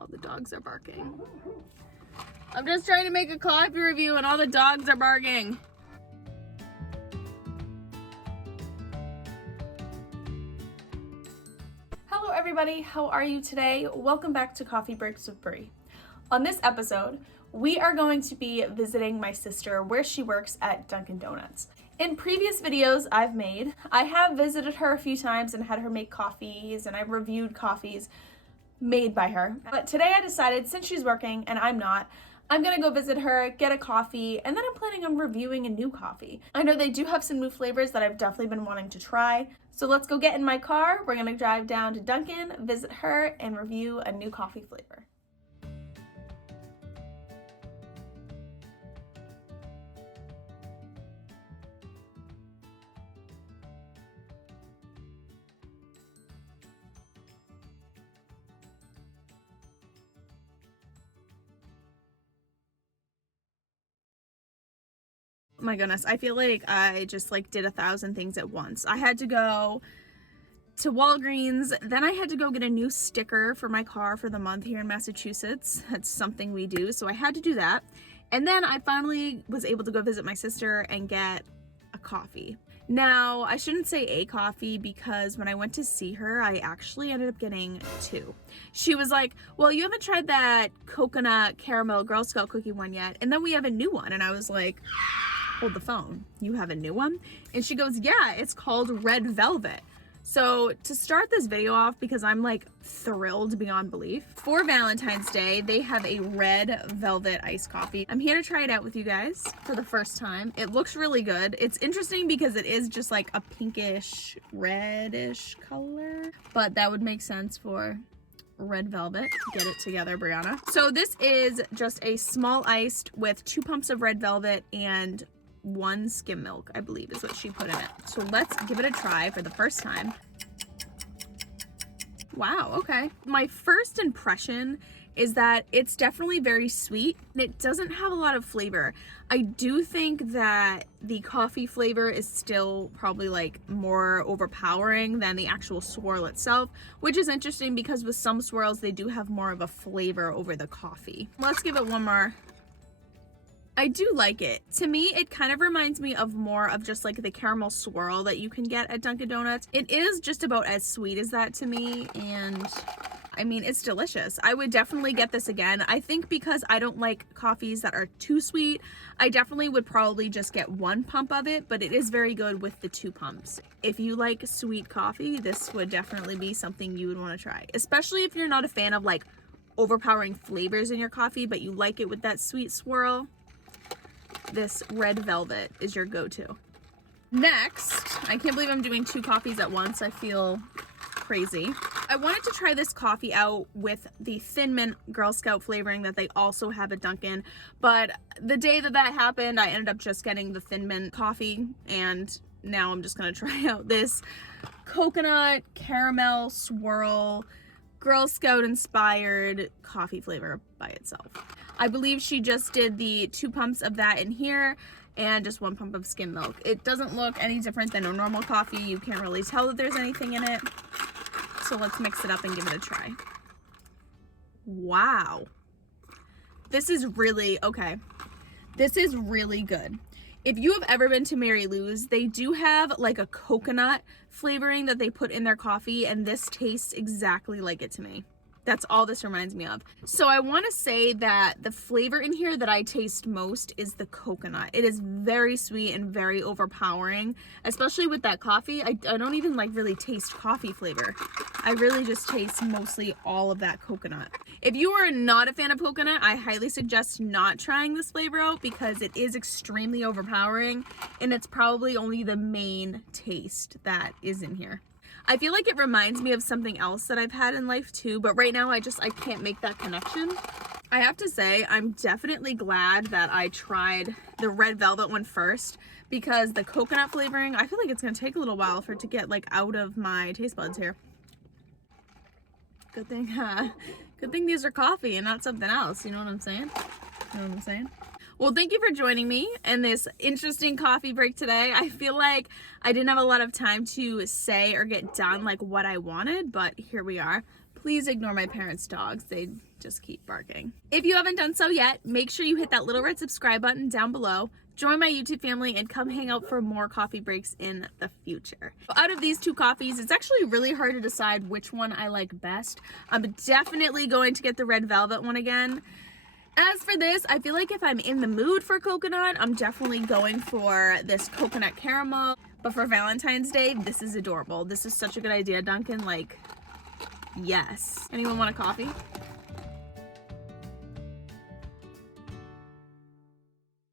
All the dogs are barking. I'm just trying to make a coffee review and all the dogs are barking. Hello everybody, how are you today? Welcome back to Coffee Breaks with Brie. On this episode, we are going to be visiting my sister where she works at Dunkin Donuts. In previous videos I've made, I have visited her a few times and had her make coffees, and I've reviewed coffees made by her. But today I decided, since she's working and I'm not, I'm gonna go visit her, get a coffee, and then I'm planning on reviewing a new coffee. I know they do have some new flavors that I've definitely been wanting to try. So let's go get in my car. We're gonna drive down to Dunkin, visit her, and review a new coffee flavor. My goodness, I feel like I just did 1,000 things at once. I had to go to Walgreens, then I had to go get a new sticker for my car for the month here in Massachusetts. That's something we do, so I had to do that. And then I finally was able to go visit my sister and get a coffee. Now, I shouldn't say a coffee because when I went to see her, I actually ended up getting 2. She was like, well, you haven't tried that coconut caramel Girl Scout cookie one yet, and then we have a new one. And I was like, hold the phone, you have a new one? And she goes, yeah, it's called Red Velvet. So to start this video off, because I'm thrilled beyond belief, for Valentine's Day, they have a Red Velvet iced coffee. I'm here to try it out with you guys for the first time. It looks really good. It's interesting because it is just a pinkish, reddish color, but that would make sense for Red Velvet. Get it together, Brianna. So this is just a small iced with 2 pumps of Red Velvet and 1 skim milk, I believe is what she put in it. So let's give it a try for the first time. Wow, okay. My first impression is that it's definitely very sweet and it doesn't have a lot of flavor. I do think that the coffee flavor is still probably more overpowering than the actual swirl itself, which is interesting because with some swirls they do have more of a flavor over the coffee. Let's give it one more. I do like it. To me, it kind of reminds me of more of just the caramel swirl that you can get at Dunkin Donuts. It is just about as sweet as that to me, and I mean, it's delicious. I would definitely get this again. I think because I don't like coffees that are too sweet, I definitely would probably just get 1 pump of it, but it is very good with the 2 pumps. If you like sweet coffee, this would definitely be something you would want to try, especially if you're not a fan of overpowering flavors in your coffee, but you like it with that sweet swirl. This Red Velvet is your go-to. Next, I can't believe I'm doing 2 coffees at once. I feel crazy. I wanted to try this coffee out with the Thin Mint Girl Scout flavoring that they also have at Dunkin', but the day that happened, I ended up just getting the Thin Mint coffee, and now I'm just gonna try out this coconut caramel swirl Girl Scout inspired coffee flavor by itself. I believe she just did the 2 pumps of that in here and just 1 pump of skim milk. It doesn't look any different than a normal coffee. You can't really tell that there's anything in it. So let's mix it up and give it a try. Wow. This is really, okay. This is really good. If you have ever been to Mary Lou's, they do have a coconut flavoring that they put in their coffee, and this tastes exactly like it to me. That's all this reminds me of. So I want to say that the flavor in here that I taste most is the coconut. It is very sweet and very overpowering, especially with that coffee. I don't even really taste coffee flavor. I really just taste mostly all of that coconut. If you are not a fan of coconut, I highly suggest not trying this flavor out because it is extremely overpowering and it's probably only the main taste that is in here. I feel like it reminds me of something else that I've had in life too, but right now I can't make that connection. I have to say, I'm definitely glad that I tried the Red Velvet one first because the coconut flavoring, I feel like it's gonna take a little while for it to get out of my taste buds here. Good thing these are coffee and not something else, you know what I'm saying? You know what I'm saying? Well, thank you for joining me in this interesting coffee break today. I feel like I didn't have a lot of time to say or get done what I wanted, but here we are. Please ignore my parents' dogs. They just keep barking. If you haven't done so yet, make sure you hit that little red subscribe button down below. Join my YouTube family and come hang out for more coffee breaks in the future. Out of these two coffees, it's actually really hard to decide which one I like best. I'm definitely going to get the red velvet one again. As for this, I feel like if I'm in the mood for coconut, I'm definitely going for this coconut caramel. But for Valentine's Day, this is adorable. This is such a good idea, Dunkin'. Like, yes. Anyone want a coffee?